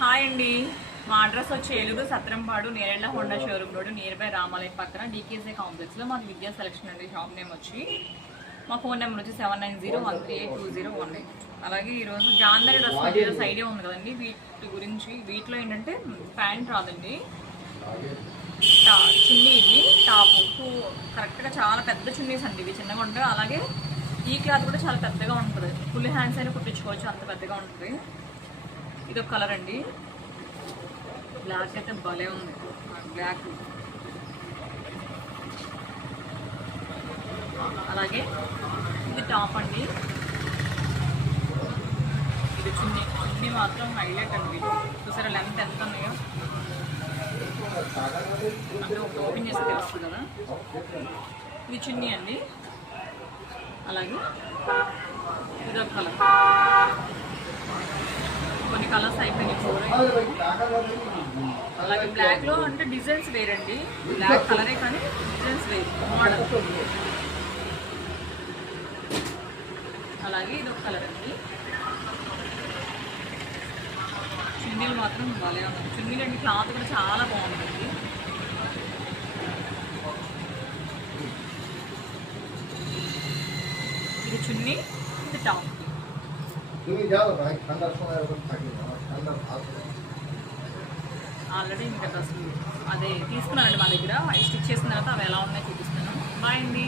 Hi అండి, మా address వచ్చి Eluru Satrampadu Nerella Honda showroom road near by రామాలయం పక్కన డీకేసీ కాంప్లెక్స్లో మాది విద్యా సెలక్షన్ అండి. షాప్ నేమ్ వచ్చి మా ఫోన్ నెంబర్ వచ్చి 7901382018. అలాగే ఈరోజు జాందరి డ్రెస్ మెటీరియల్స్ ఐడియా ఉంది కదండి, వీటి గురించి. వీటిలో ఏంటంటే ప్యాంట్ రాదండి, చున్నీ, ఇది టాపు కరెక్ట్గా చాలా పెద్ద చున్నీస్ అండి. ఇవి చిన్నగా ఉంటాయి. అలాగే ఈ క్లాత్ కూడా చాలా పెద్దగా ఉంటుంది, ఫుల్ హ్యాండ్స్ అయినా కుట్టించుకోవచ్చు, అంత పెద్దగా ఉంటుంది. ఇది ఒక కలర్ అండి, బ్లాక్ అయితే భలే ఉంది. బ్లాక్ అలాగే ఇది టాప్ అండి, ఇది చున్నీ. చున్నీ మాత్రం హైలైట్ అండి. చూసారా లెంత్ ఎంత ఉన్నాయో, అంటే ఒక ఓపెన్ చేసి తెలుస్తుంది కదా. ఇది చున్నీ అండి. అలాగే ఇది ఒక కలర్. కొన్ని కలర్స్ అయిపోయినాయి, 4. అలాగే బ్లాక్లో అంటే డిజైన్స్ వేరండి, బ్లాక్ కలరే కానీ డిజైన్స్ వేరు, మోడల్. అలాగే ఇది ఒక కలర్ అండి. చున్నీలు మాత్రం భలే ఉన్నాయి. చున్నీలు అండి, క్లాత్ కూడా చాలా బాగుంటుంది. ఇది చున్నీ, ఇది టాప్. ఆల్రెడీ ఇంకా డ్రెస్ అదే తీసుకున్నానండి మా దగ్గర. అవి స్టిచ్ చేసిన తర్వాత అవి ఎలా ఉన్నాయో చూపిస్తాను. బాయ్ అండి.